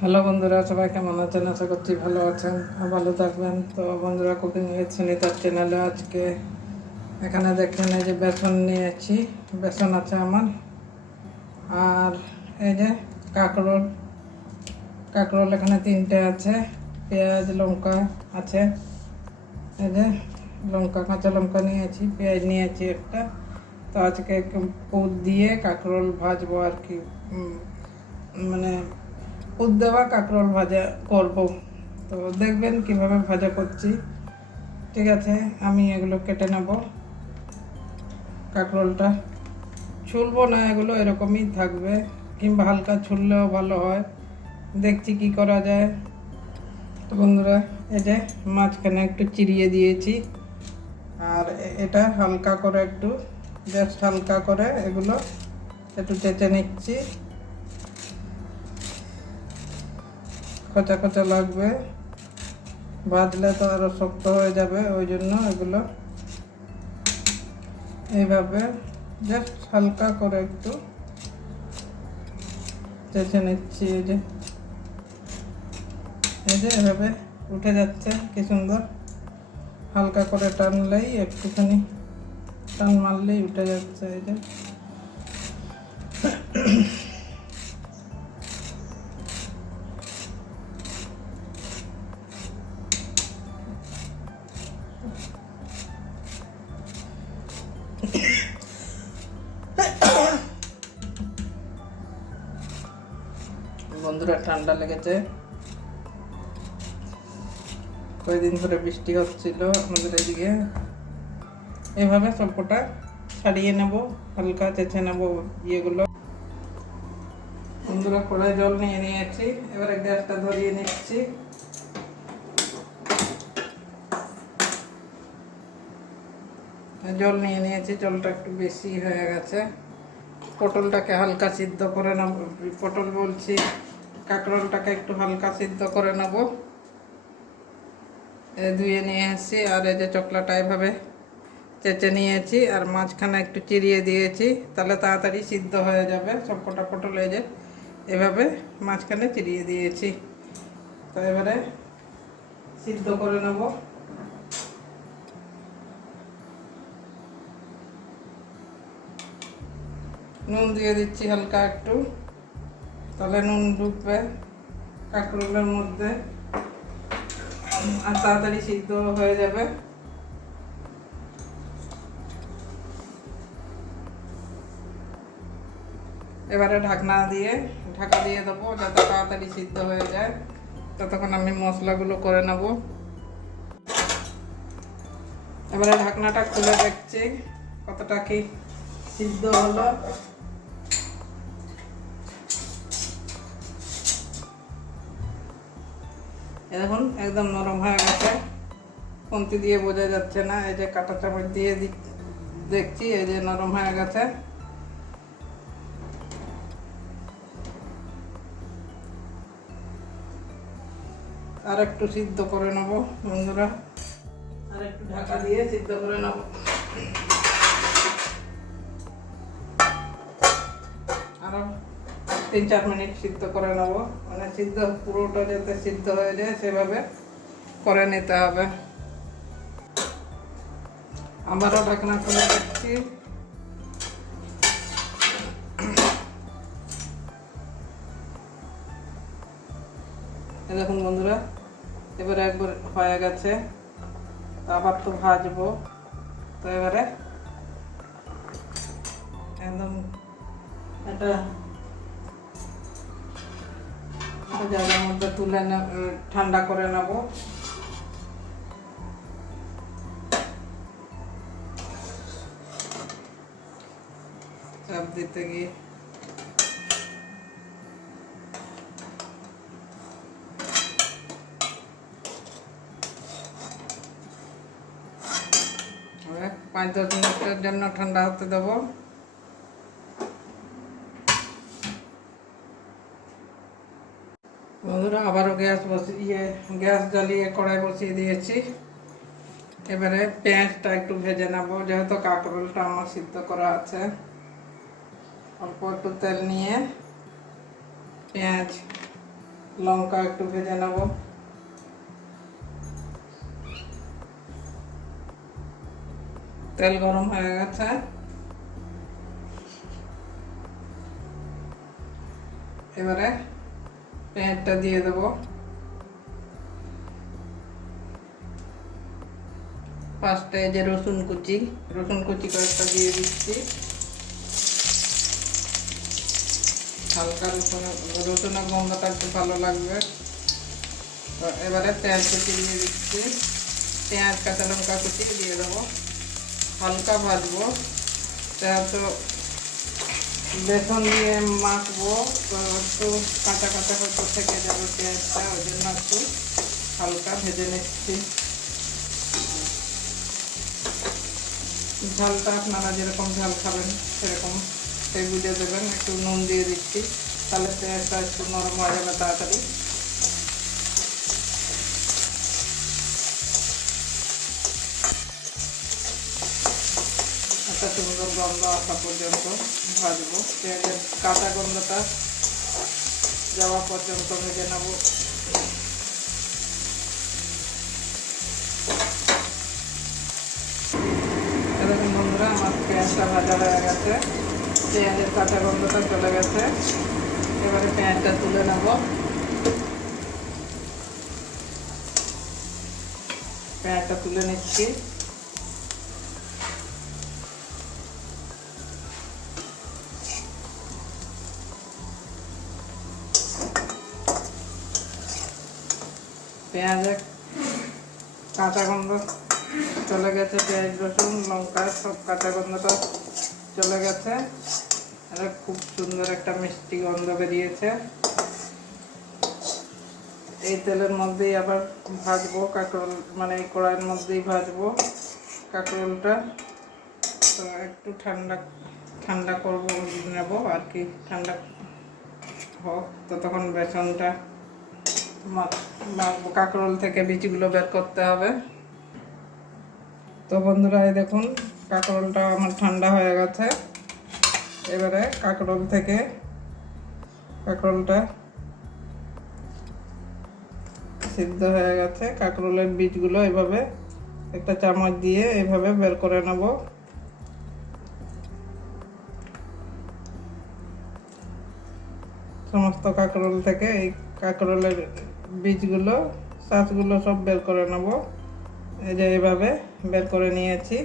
Hello বন্ধুরা, সবাই কেমন আছেন? আশা করছি ভালো আছেন। ভালো থাকবেন। তো বন্ধুরা কুকিং উইথ সুনিতার চ্যানেলে আজকে। এখানে দেখেন, এই যে বেসন নিয়েছি বেসন আছে আমার। আর এই যে কাঁকরোল। কাঁকরোল এখানে তিনটে আছে। পেঁয়াজ, লঙ্কা আছে। এই যে লঙ্কা, কাঁচা লঙ্কা নিয়েছি পেঁয়াজ নিয়েছি একটা। তো আজকে পুর দিয়ে কাঁকরোল ভাজবো আর কি। মানে পুর দেওয়া কাঁকরোল ভাজা করব। তো দেখবেন কীভাবে ভাজা করছি। ঠিক আছে, আমি এগুলো কেটে নেব। কাঁকরোলটা ছুলবো না, এগুলো এরকমই থাকবে। কিংবা হালকা ছুললেও ভালো হয়। দেখছি কি করা যায়। তো বন্ধুরা, এই যে মাঝখানে একটু চিরিয়ে দিয়েছি। আর এটা হালকা করে একটু, জাস্ট হালকা করে এগুলো একটু চেঁচে নিচ্ছি। খোঁচা খোঁচা লাগবে। ভাজলে তো আরও শক্ত হয়ে যাবে, ওই জন্য এগুলো এইভাবে জাস্ট হালকা করে একটু চেঁচে নিচ্ছি, এই যে। এই যে এভাবে উঠে যাচ্ছে কি সুন্দর। হালকা করে টানলেই একটুখানি টান মারলেই উঠে যাচ্ছে, এই যে। বন্ধুরা, ঠান্ডা লেগেছে। কয়েকদিন ধরে বৃষ্টি হচ্ছিল আমাদের এদিকে। এভাবে সবকটা ছাড়িয়ে নেব, হালকা চেঁচে নেব ইয়েগুলো। বন্ধুরা, কড়াই জল নিয়ে নিয়েছি। এবারে গ্যাসটা ধরিয়ে নিচ্ছি। জল নিয়ে নিয়েছি, জলটা একটু বেশি হয়ে গেছে। পটলটাকে হালকা সিদ্ধ করে নেব। পটল বলছি, কাঁকরোলটাকে একটু হালকা সিদ্ধ করে নেব। ধুয়ে নিয়ে এসেছি, আর এই যে চকলাটা এভাবে চেঁচে নিয়েছি, আর মাঝখানে একটু চিরিয়ে দিয়েছি, তাহলে তাড়াতাড়ি সিদ্ধ হয়ে যাবে। সবকটা পটল এই যে এভাবে মাঝখানে চিরিয়ে দিয়েছি। তো এবারে সিদ্ধ করে নেব। নুন দিয়ে দিচ্ছি হালকা একটু। তাহলে নুন ঢুকবে কাঁকরোলের মধ্যে। আর তাড়াতাড়ি সিদ্ধ হয়ে যাবে। এবারে ঢাকনা দিয়ে, ঢাকা দিয়ে দেবো যাতে তাড়াতাড়ি সিদ্ধ হয়ে যায়। ততক্ষণ আমি মশলাগুলো করে নেব। এবারে ঢাকনাটা খুলে দেখছি কতটা কি সিদ্ধ হলো। দেখুন, একদম নরম হয়ে গেছে। কমতি দিয়ে বোঝা যাচ্ছে না, এই যে কাঁটা চামচ দিয়ে দেখছি, এই যে নরম হয়ে গেছে। আর একটু সিদ্ধ করে নেব, বন্ধুরা। আর একটু ঢাকা দিয়ে সিদ্ধ করে নেব। তিন চার মিনিট সিদ্ধ করে নেব। মানে সিদ্ধ, পুরোটা যাতে সিদ্ধ হয়ে যায়, সেভাবে করে নিতে হবে। আবারও ঢাকনা খুলে এই দেখুন বন্ধুরা, এবারে একবার হয়ে গেছে। আবার তো ভাজবো। তো এবারে একদম এটা জায়গার মধ্যে তুলে ঠান্ডা করে নেব। চাপ দিতে গিয়ে। পাঁচ দশ মিনিটের জন্য ঠান্ডা হতে দেবো। বন্ধুরা, আবারও গ্যাস বসিয়ে গ্যাস জ্বালিয়ে কড়াই বসিয়ে দিয়েছি। এবারে পেঁয়াজটা একটু ভেজে নেব, যেহেতু কাঁকরোলটা আমার সিদ্ধ করা আছে। অল্প একটু তেল নিয়ে পেঁয়াজ, লঙ্কা একটু ভেজে নেব। তেল গরম হয়ে গেছে। এবারে পেঁয়াজটা দিয়ে দেবো ফার্স্টে যে রসুন কুচি রসুন কুচি কয়েকটা দিয়ে দিচ্ছি হালকা রসুন রসুনের গন্ধটা একটু ভালো লাগবে এবারে পেঁয়াজ কুচি দিয়ে দিচ্ছি পেঁয়াজ কাঁচা লঙ্কা কুচি দিয়ে দেবো হালকা ভাজবো তো বেসন দিয়ে মাখবো একটু কাঁচা কাঁচা হয়তো থেকে যাবে পেঁয়াজটা, ওই জন্য একটু হালকা ভেজে নিচ্ছি। ঝালটা আপনারা যেরকম ঝাল খাবেন, সেরকম সেই বুঝে দেবেন, একটু নুন দিয়ে দিচ্ছি। তাহলে পেঁয়াজটা একটু নরম হয়ে যাবে তাড়াতাড়ি একটা সুন্দর গন্ধ আসা পর্যন্ত ভাজবো। পেঁয়াজের কাঁচা গন্ধটা যাওয়া পর্যন্ত ভেজে নেব। এরকম বন্ধুরা, আমার পেঁয়াজটা ভাজা হয়ে গেছে। পেঁয়াজের কাঁচা গন্ধটা চলে গেছে। এবারে পেঁয়াজটা তুলে নেব। পেঁয়াজটা তুলে নিচ্ছি। পেঁয়াজের কাঁচা গন্ধ চলে গেছে, পেঁয়াজ, রসুন, লঙ্কা, সব কাঁচা গন্ধটা চলে গেছে। খুব সুন্দর একটা মিষ্টি গন্ধ বেরিয়েছে। এই তেলের মধ্যেই আবার ভাজবো কাঁকরোল মানে এই কড়াইয়ের মধ্যেই ভাজবো কাঁকরোলটা। তো একটু ঠান্ডা ঠান্ডা করব, নেব আর কি, ঠান্ডা হোক তো তখন বেসনটা কাঁকরোল থেকে বিচিগুলো বের করতে হবে। তো বন্ধুরা, এই দেখুন কাঁকরোলটা আমার ঠান্ডা হয়ে গেছে। এবারে কাঁকরোল থেকে কাঁকরোলটা সিদ্ধ হয়ে গেছে। কাঁকরোলের বীজগুলো এভাবে একটা চামচ দিয়ে এভাবে বের করে নেব। সমস্ত কাঁকরোল থেকে এই কাঁকরোলের বীজগুলো শাঁসগুলো সব বের করে নেব। এই যে এইভাবে বের করে নিয়েছি।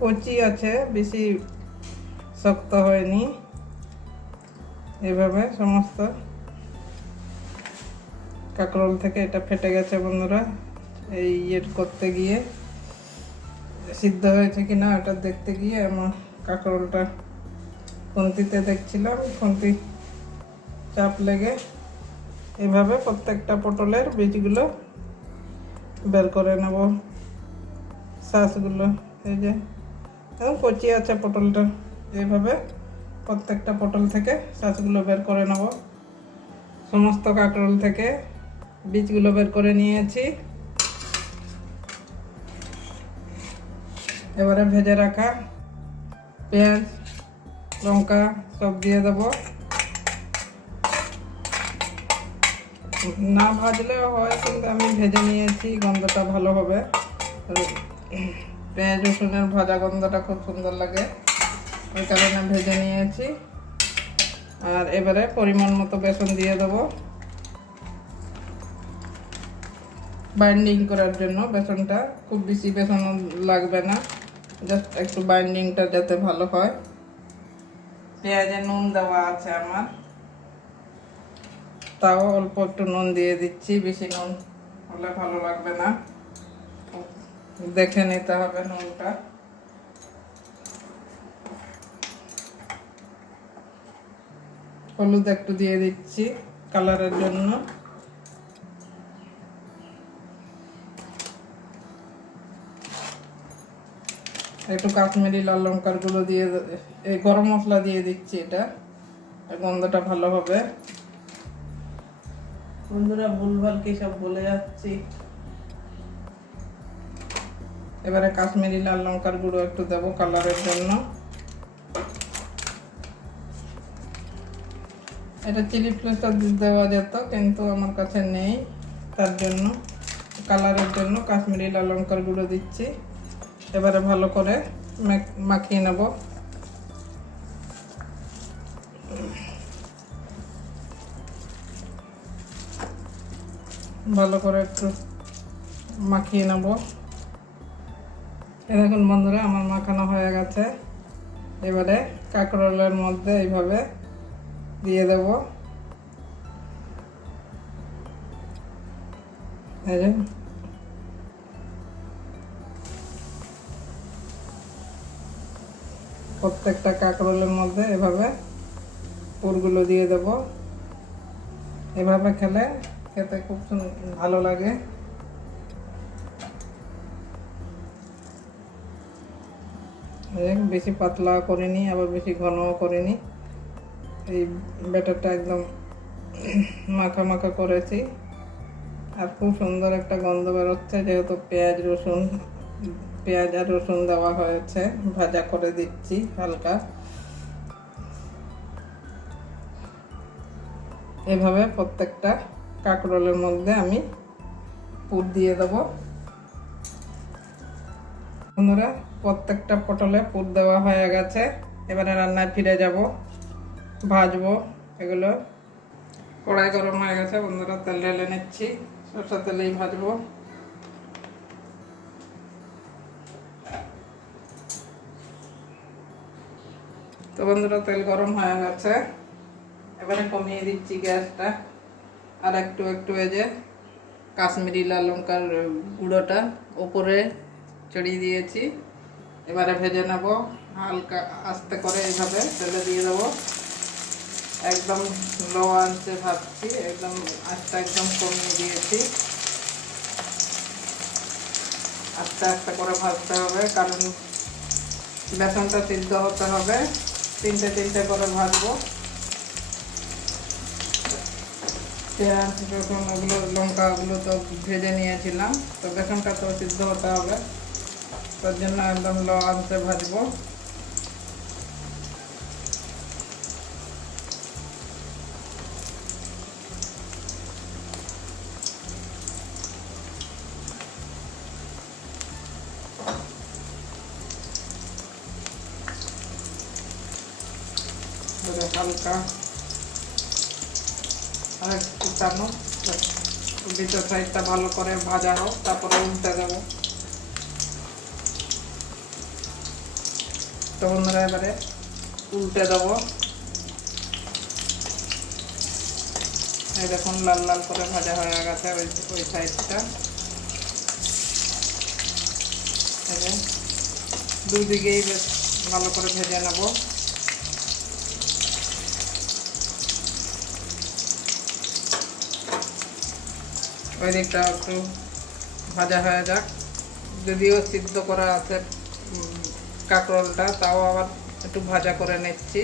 কচি আছে, বেশি শক্ত হয়নি। এভাবে সমস্ত কাঁকরোল থেকে এটা ফেটে গেছে বন্ধুরা। এই ইয়ে করতে গিয়ে সিদ্ধ হয়েছে কিনা এটা দেখতে গিয়ে আমার কাঁকরোলটা খুন্তিতে দেখছিলাম, খুন্তি চাপ লেগে এভাবে প্রত্যেকটা পটলের বীজগুলো বের করে নেব। শ্বাসগুলো এই যে এখন কচি আছে পটলটা, এইভাবে প্রত্যেকটা পটল থেকে শ্বাসগুলো বের করে নেব। সমস্ত কাঁকরোল থেকে বীজগুলো বের করে নিয়েছি। এবারে ভেজে রাখা পেঁয়াজ লঙ্কা সব দিয়ে দেবো। না ভাজলেও হয় কিন্তু আমি ভেজে নিয়েছি, গন্ধটা ভালো হবে। পেঁয়াজ, রসুনের ভাজা গন্ধটা খুব সুন্দর লাগে। ওই কারণে ভেজে নিয়েছি। আর এবারে পরিমাণ মতো বেসন দিয়ে দেবো। বাইন্ডিং করার জন্য বেসনটা। খুব বেশি বেসন লাগবে না, জাস্ট একটু বাইন্ডিংটা যাতে ভালো হয়। পেঁয়াজে নুন দেওয়া আছে আমার। তাও অল্প একটু নুন দিয়ে দিচ্ছি, বেশি নুন হলে ভালো লাগবে না। দেখে নিতে হবে নুনটা। হলুদ একটু দিয়ে দিচ্ছি কালারের জন্য। একটু কাশ্মীরি লাল লঙ্কার গুঁড়ো দিয়ে এই গরম মশলা দিয়ে দিচ্ছি এটা। গন্ধটা ভালো হবে। বন্ধুরা ভুলভাল কি সব বলে যাচ্ছি? এবারে কাশ্মীরি লাল লঙ্কার গুঁড়ো একটু দেব কালারের জন্য। এটা চিলি ফ্লেক্সটা দেওয়া যেত কিন্তু আমার কাছে নেই। তার জন্য কালারের জন্য কাশ্মীরি লাল লঙ্কার গুঁড়ো দিচ্ছি। এবারে ভালো করে মাখ- মাখিয়ে নেব। ভালো করে একটু মাখিয়ে নেব। এ দেখুন বন্ধুরা, আমার মাখানো হয়ে গেছে। এবারে কাঁকরোলের মধ্যে এইভাবে দিয়ে দেব। এই প্রত্যেকটা কাঁকরোলের মধ্যে এভাবে পুরগুলো দিয়ে দেব। এভাবে খেলে খেতে খুব ভালো লাগে। বেশি পাতলা করিনি, আবার বেশি ঘনও করিনি। এই ব্যাটারটা একদম মাখা মাখা করেছি। আর খুব সুন্দর একটা গন্ধ বেরোচ্ছে, যেহেতু পেঁয়াজ, রসুন পেঁয়াজ আর রসুন দেওয়া হয়েছে। ভাজা করে দিচ্ছি হালকা। এভাবে প্রত্যেকটা কাঁকরোলের মধ্যে আমি পুর দিয়ে দেবো। বন্ধুরা, প্রত্যেকটা পটলে পুর দেওয়া হয়ে গেছে। এবারে রান্নায় ফিরে যাব। ভাজবো। এগুলো কড়াই গরম হয়ে গেছে। বন্ধুরা, তেল ঢেলে নিচ্ছি। সরষের তেলেই ভাজবো। তো বন্ধুরা তেল গরম হয়ে গেছে। এবারে কমিয়ে দিচ্ছি গ্যাসটা। আর একটু একটু এই যে কাশ্মীরি লাল লঙ্কার গুঁড়োটা ওপরে চড়িয়ে দিয়েছি। এবারে ভেজে নেব। হালকা আস্তে করে এইভাবে তেলে দিয়ে দেবো। একদম লো আনতে ভাবছি একদম আস্তে একদম কমিয়ে দিয়েছি। আস্তে আস্তে করে ভাজতে হবে, কারণ বেসনটা সিদ্ধ হতে হবে। তিনটে তিনটে করে ভাজবো। পেঁয়াজ যখন ওগুলো লঙ্কা ওগুলো তো ভেজে নিয়েছিলাম। তো বেসনটা তো সিদ্ধ হতে হবে। তার জন্য একদম লো আনতে ভাজবো। হালকা আর একটু ভিতর সাইডটা ভালো করে ভাজা হোক, তারপরে উল্টে দেবো। তো বন্ধুরা, এবারে উল্টে দেবো। এই দেখুন, লাল লাল করে ভাজা হয়ে গেছে ওই ওই সাইডটা দুদিকেই বেশ ভালো করে ভেজে নেব। ওই দিকটা একটু ভাজা হয়ে যাক। যদিও সিদ্ধ করা আছে কাঁকরোলটা, তাও আবার একটু ভাজা করে নিচ্ছি।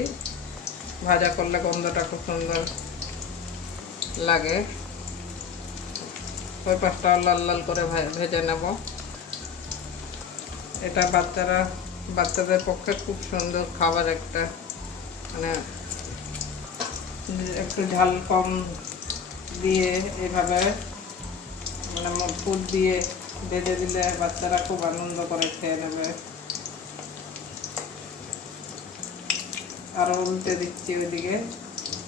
ভাজা করলে গন্ধটা খুব সুন্দর লাগে। ওই পাশটা লাল লাল করে ভেজে নেব। এটা বাচ্চারা, বাচ্চাদের পক্ষে খুব সুন্দর খাবার একটা। মানে একটু ঝাল কম দিয়ে এভাবে মানে ফুড দিয়ে বেঁধে দিলে বাচ্চারা খুব আনন্দ করে খেয়ে নেবে। আরও উল্টে দিচ্ছি ওইদিকে।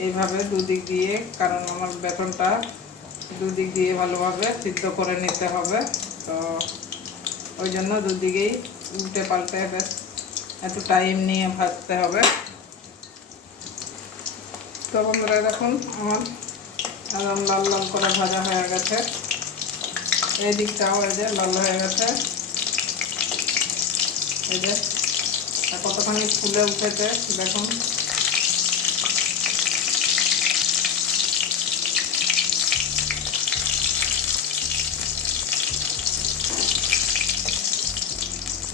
এইভাবে দুদিক দিয়ে, কারণ আমার বেতনটা দুদিক দিয়ে ভালোভাবে সিদ্ধ করে নিতে হবে। তো ওই জন্য দুদিকেই উল্টে পাল্টে বেশ একটু টাইম নিয়ে ভাজতে হবে। তো বন্ধুরা, দেখুন আমার একদম লাল লাল করে ভাজা হয়ে গেছে। এই দিকটাও এই যে লাল হয়ে গেছে। এই যে কতখানি ফুলে উঠেছে দেখুন।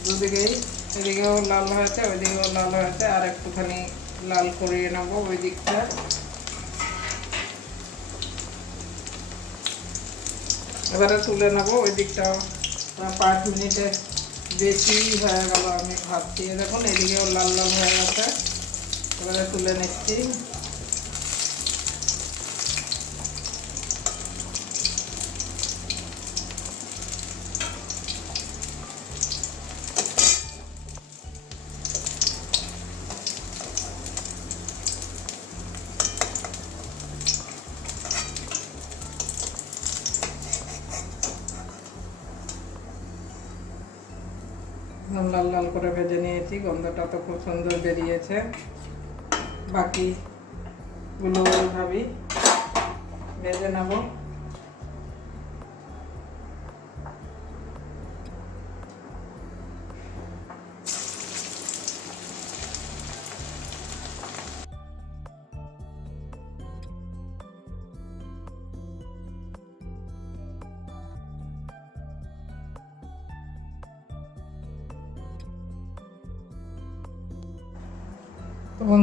দুদিকেই, এদিকেও লাল হয়েছে, ওইদিকেও লাল হয়েছে, আর একটুখানি লাল করিয়ে নেব ওই দিকটা। এবারে তুলে নেব, ওই দিকটাও পাঁচ মিনিটে বেশি হয়ে গেল আমি ভাবছি। দেখুন, এদিকেও লাল লাল হয়ে গেছে। এবারে তুলে নিচ্ছি করে ভেজে নিয়েছি গন্ধটা তো খুব সুন্দর বেরিয়েছে। বাকিগুলো ওইভাবেই ভেজে নেব।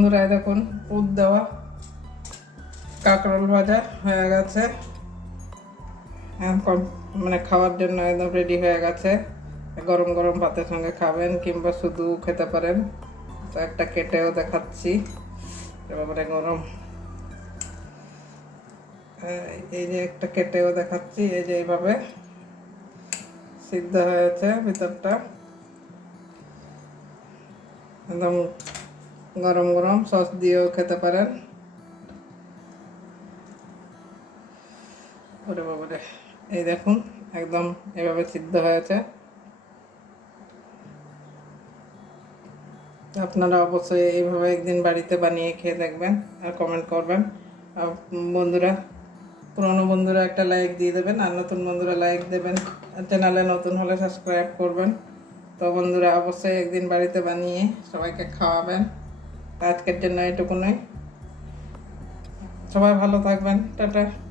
বন্ধুরা দেখুন পুর দেওয়া কাঁকরোল ভাজা হয়ে গেছে। মানে খাওয়ার জন্য একদম রেডি হয়ে গেছে। গরম গরম ভাতের সঙ্গে খাবেন কিংবা শুধু খেতে পারেন। তো একটা কেটেও দেখাচ্ছি। এবারে গরম। এই যে একটা কেটেও দেখাচ্ছি, এই যে এইভাবে সিদ্ধ হয়েছে ভিতরটা। একদম গরম গরম সস দিয়েও খেতে পারেন। এই দেখুন, একদম এভাবে সিদ্ধ হয়েছে। আপনারা অবশ্যই এইভাবে একদিন বাড়িতে বানিয়ে খেয়ে দেখবেন আর কমেন্ট করবেন। আর বন্ধুরা, পুরনো বন্ধুরা একটা লাইক দিয়ে দেবেন, আর নতুন বন্ধুরা লাইক দেবেন। চ্যানেলে নতুন হলে সাবস্ক্রাইব করবেন। তো বন্ধুরা, অবশ্যই একদিন বাড়িতে বানিয়ে সবাইকে খাওয়াবেন। আজকের জন্য এটুকুনই। সবাই ভালো থাকবেন। টাটা।